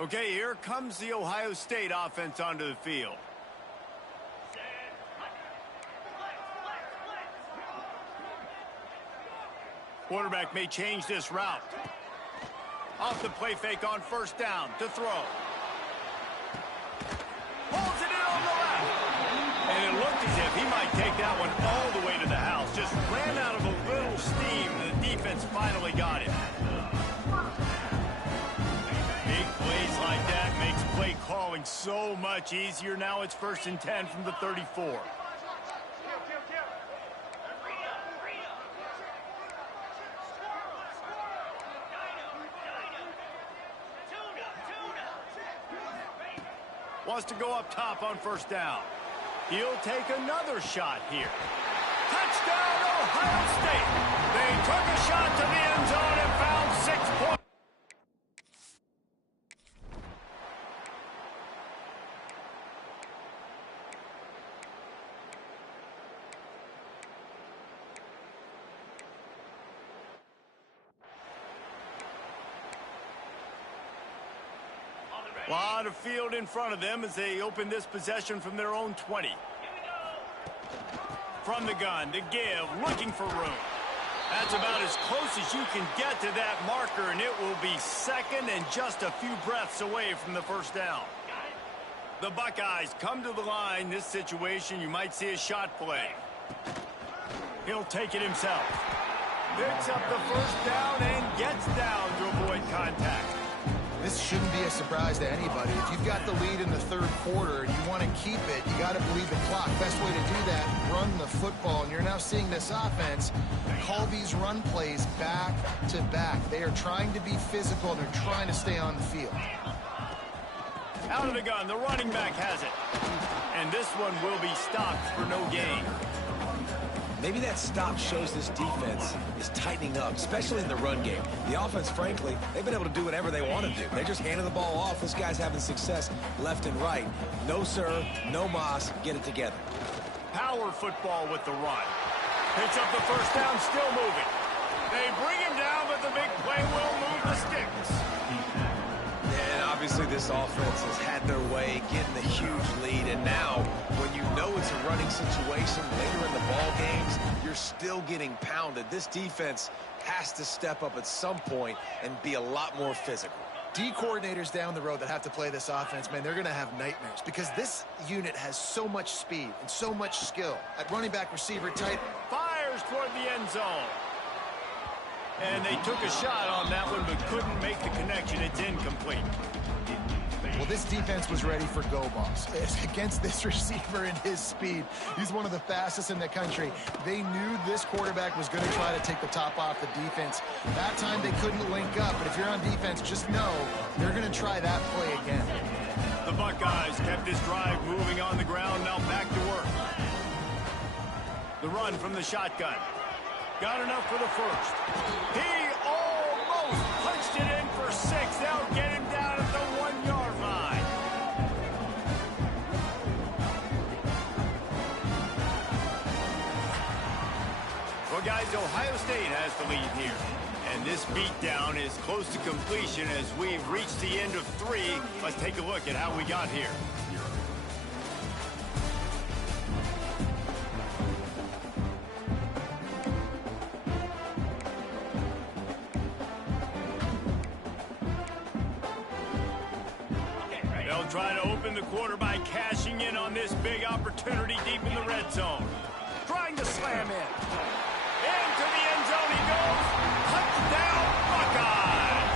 Okay, here comes the Ohio State offense onto the field. Quarterback may change this route. Off the play fake on first down to throw. Pulls it in on the left. And it looked as if he might take that one all the way to the house. Just ran out of a little steam. The defense finally got it. Big plays like that makes play calling so much easier. Now it's 1st and 10 from the 34. Wants to go up top on first down. He'll take another shot here. Touchdown, Ohio State. They took a shot to the end zone and found 6 points. A lot of field in front of them as they open this possession from their own 20. From the gun, to give, looking for room. That's about as close as you can get to that marker, and it will be 2nd and just a few breaths away from the first down. The Buckeyes come to the line. This situation, you might see a shot play. He'll take it himself. Picks up the first down and gets down to avoid contact. This shouldn't be a surprise to anybody. If you've got the lead in the 3rd quarter and you want to keep it, you got to believe the clock. Best way to do that, run the football. And you're now seeing this offense call these run plays back to back. They are trying to be physical, and they're trying to stay on the field. Out of the gun, the running back has it. And this one will be stopped for no gain. Maybe that stop shows this defense is tightening up, especially in the run game. The offense, frankly, they've been able to do whatever they want to do. They just handed the ball off. This guy's having success left and right. No, sir, no mas. Get it together. Power football with the run. Picks up the first down, still moving. They bring him down, but the big play will move the sticks. And obviously this offense has had their way, getting a huge lead. And now, when you know it's a running situation later in the ball games, you're still getting pounded. This defense has to step up at some point and be a lot more physical. D coordinators down the road that have to play this offense, man, they're going to have nightmares because this unit has so much speed and so much skill at running back, receiver, tight. Fires toward the end zone. And they took a shot on that one, but couldn't make the connection. It's incomplete. Well, this defense was ready for go balls. Against this receiver and his speed, he's one of the fastest in the country. They knew this quarterback was going to try to take the top off the defense. That time they couldn't link up, but if you're on defense, just know they're going to try that play again. The Buckeyes kept this drive moving on the ground, now back to work. The run from the shotgun. Got enough for the first. He almost punched it in for 6. They'll get him down at the 1-yard line. Well, guys, Ohio State has the lead here. And this beatdown is close to completion as we've reached the end of 3. Let's take a look at how we got here. Try to open the quarter by cashing in on this big opportunity deep in the red zone. Trying to slam in. Into the end zone he goes. Touchdown, Buckeyes!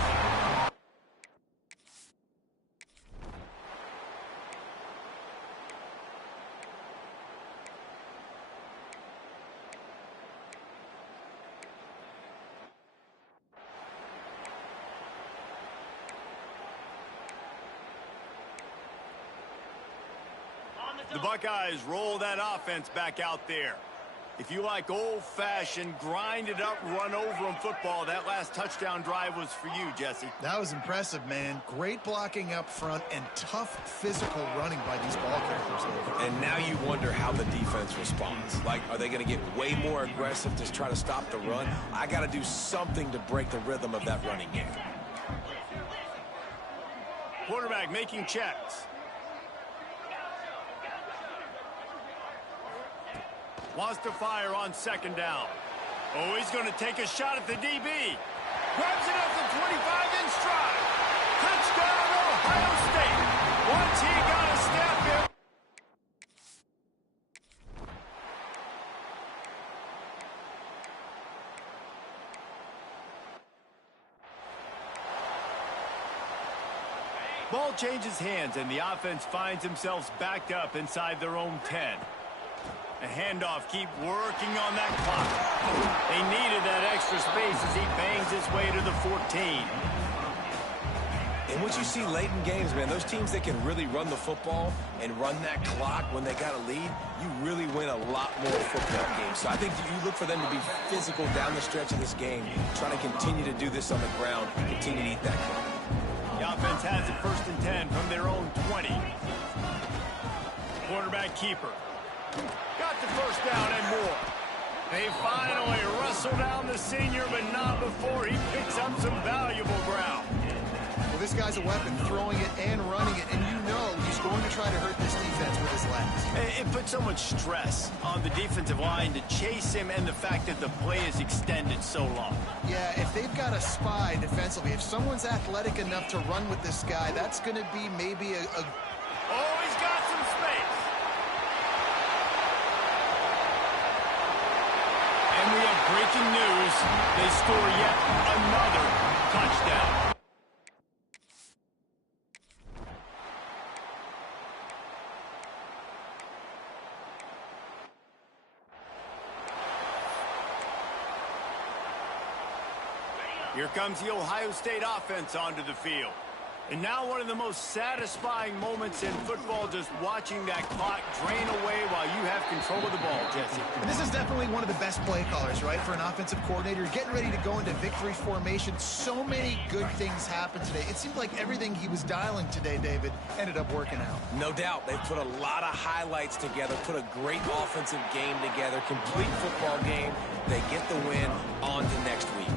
The Buckeyes roll that offense back out there. If you like old-fashioned, grind-it-up, run-over-'em football, that last touchdown drive was for you, Jesse. That was impressive, man. Great blocking up front and tough physical running by these ball carriers, Dave. And now you wonder how the defense responds. Like, are they going to get way more aggressive to try to stop the run? I got to do something to break the rhythm of that running game. Quarterback making checks. Wants to fire on second down. Oh, he's going to take a shot at the DB. Grabs it at the 25 in stride. Touchdown, Ohio State. Once he got a step in. Ball changes hands, and the offense finds themselves backed up inside their own 10. A handoff, keep working on that clock. They needed that extra space as he bangs his way to the 14. And what you see late in games, man, those teams that can really run the football and run that clock when they got a lead, you really win a lot more football games. So I think you look for them to be physical down the stretch of this game, trying to continue to do this on the ground, continue to eat that clock. The offense has it 1st and 10 from their own 20. Quarterback keeper. Got the first down and more. They finally wrestle down the senior, but not before he picks up some valuable ground. Well, this guy's a weapon, throwing it and running it, and you know he's going to try to hurt this defense with his legs. It puts so much stress on the defensive line to chase him, and the fact that the play is extended so long. Yeah, if they've got a spy defensively, if someone's athletic enough to run with this guy, that's going to be maybe a... Oh, he's got some space. And we have breaking news. They score yet another touchdown. Here comes the Ohio State offense onto the field. And now one of the most satisfying moments in football, just watching that clock drain away while you have control of the ball, Jesse. And this is definitely one of the best play callers, right, for an offensive coordinator. Getting ready to go into victory formation. So many good things happened today. It seemed like everything he was dialing today, David, ended up working out. No doubt. They've put a lot of highlights together, put a great offensive game together, complete football game. They get the win on to next week.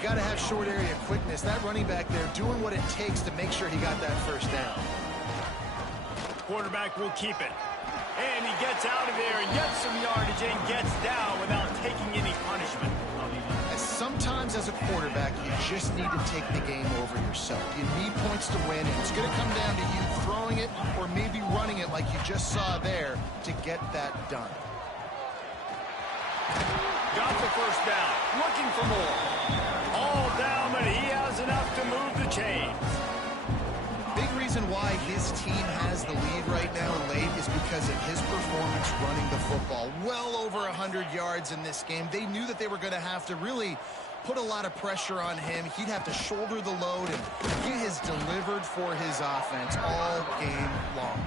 You got to have short area quickness. That running back there doing what it takes to make sure he got that first down. Quarterback will keep it. And he gets out of there and gets some yardage and gets down without taking any punishment. And sometimes as a quarterback, you just need to take the game over yourself. You need points to win, and it's going to come down to you throwing it or maybe running it like you just saw there to get that done. Got the first down. Looking for more. All down, but he has enough to move the chains. Big reason why his team has the lead right now and late is because of his performance running the football. Well over 100 yards in this game. They knew that they were going to have to really put a lot of pressure on him. He'd have to shoulder the load, and he has delivered for his offense all game long.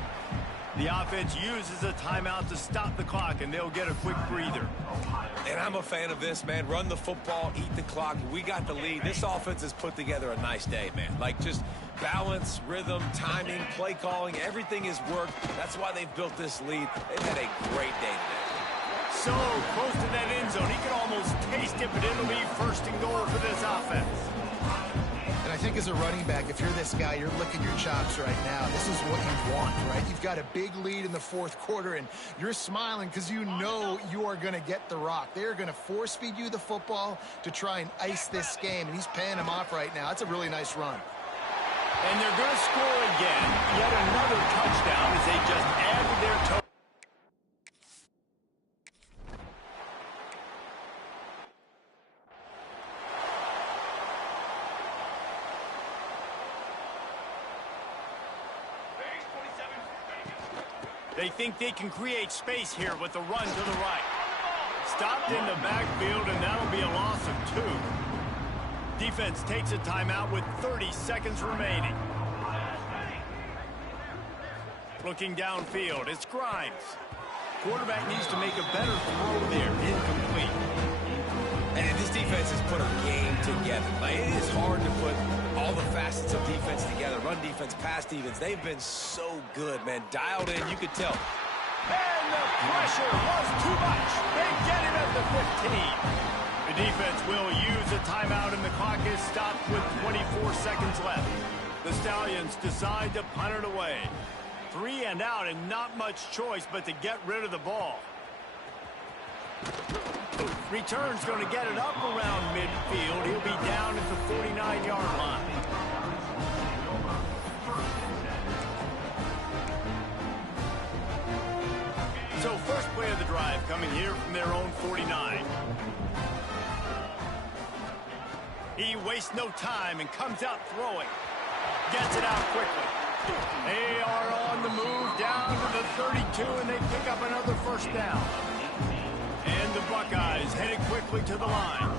The offense uses a timeout to stop the clock, and they'll get a quick breather. And I'm a fan of this, man. Run the football, eat the clock. We got the lead. This offense has put together a nice day, man. Like, just balance, rhythm, timing, play calling, everything has worked. That's why they've built this lead. They've had a great day today. So close to that end zone, he can almost taste it, but it'll be first and goal for this offense. And I think as a running back, if you're this guy, you're licking your chops right now. This is what you want, right? You've got a big lead in the fourth quarter, and you're smiling because you know you are going to get the rock. They're going to force feed you the football to try and ice this game, and he's paying him off right now. That's a really nice run. And they're going to score again. Yet another touchdown as they just added their total. They think they can create space here with the run to the right. Stopped in the backfield, and that'll be a loss of 2. Defense takes a timeout with 30 seconds remaining. Looking downfield, it's Grimes. Quarterback needs to make a better throw there. Incomplete. And this defense has put a game together. Like, it is hard to put all the facets of defense together. Run defense, pass defense. They've been so good, man. Dialed in, you could tell. And the pressure was too much. They get him at the 15. The defense will use a timeout, and the clock is stopped with 24 seconds left. The Stallions decide to punt it away. 3 and out, and not much choice but to get rid of the ball. Return's going to get it up around midfield. He'll be down at the 49-yard line. So first play of the drive coming here from their own 49. He wastes no time and comes out throwing. Gets it out quickly. They are on the move down to the 32, and they pick up another first down. And the Buckeyes headed quickly to the line.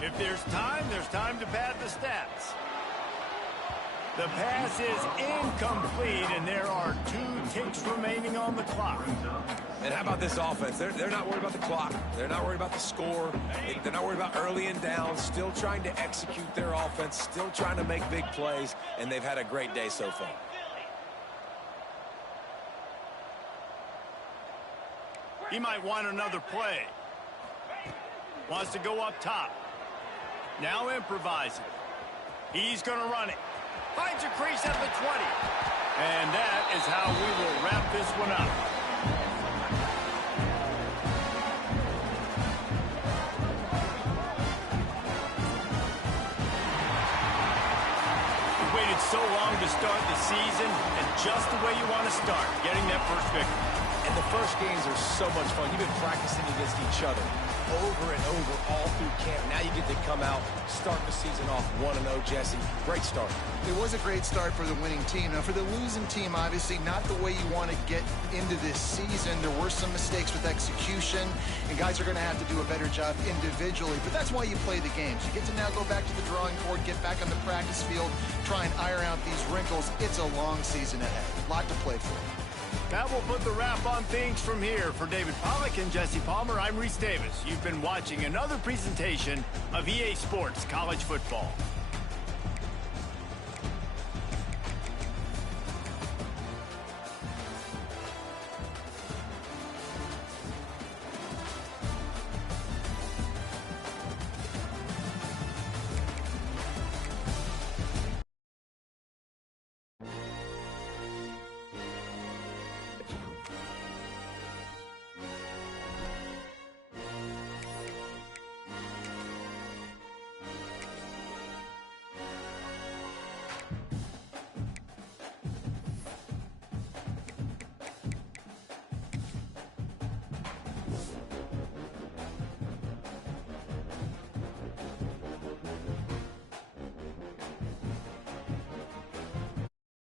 If there's time to pad the stats. The pass is incomplete, and there are 2 ticks remaining on the clock. And how about this offense? They're not worried about the clock. They're not worried about the score. They're not worried about early and down. Still trying to execute their offense. Still trying to make big plays. And they've had a great day so far. He might want another play. Wants to go up top. Now improvising. He's going to run it. Finds a crease at the 20. And that is how we will wrap this one up. We waited so long to start the season, and just the way you want to start, getting that first victory. And the first games are so much fun. You've been practicing against each other over and over all through camp. Now you get to come out, start the season off 1-0, Jesse. Great start. It was a great start for the winning team. Now, for the losing team, obviously not the way you want to get into this season. There were some mistakes with execution, and guys are going to have to do a better job individually. But that's why you play the games. You get to now go back to the drawing board, get back on the practice field, try and iron out these wrinkles. It's a long season ahead. A lot to play for. That will put the wrap on things from here. For David Pollack and Jesse Palmer, I'm Reese Davis. You've been watching another presentation of EA Sports College Football.